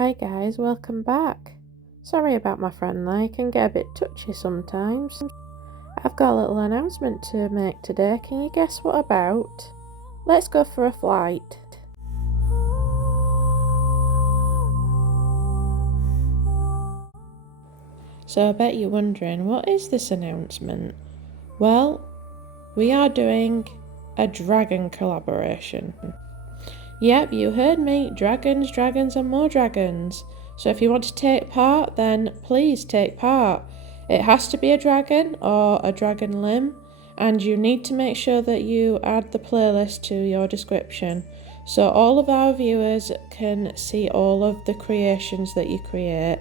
Hi guys, welcome back. Sorry about my friendly, I can get a bit touchy sometimes. I've got a little announcement to make today, can you guess what about? Let's go for a flight. So I bet you're wondering, what is this announcement? Well, we are doing a dragon collaboration. Yep, you heard me, dragons, dragons and more dragons. So if you want to take part, then please take part. It has to be a dragon or a dragon limb, and you need to make sure that you add the playlist to your description, so all of our viewers can see all of the creations that you create.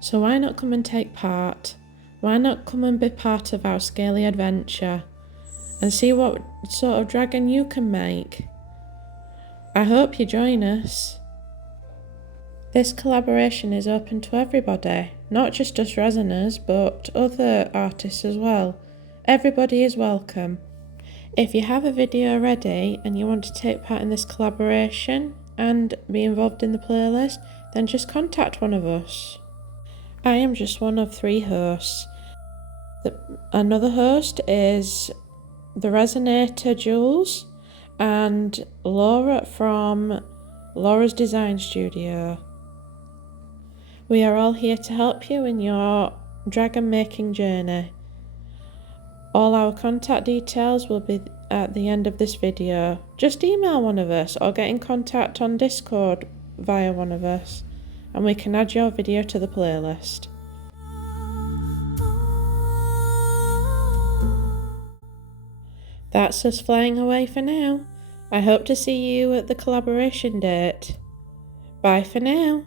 So why not come and take part? Why not come and be part of our scaly adventure and see what sort of dragon you can make? I hope you join us. This collaboration is open to everybody, not just us resiners, but other artists as well. Everybody is welcome. If you have a video ready and you want to take part in this collaboration and be involved in the playlist, then just contact one of us. I am just one of 3 hosts. Another host is the Resonator Jules and Laura from Laura's Design Studio. We are all here to help you in your dragon making journey. All our contact details will be at the end of this video. Just email one of us or get in contact on Discord via one of us, and we can add your video to the playlist. That's us flying away for now. I hope to see you at the collaboration date. Bye for now.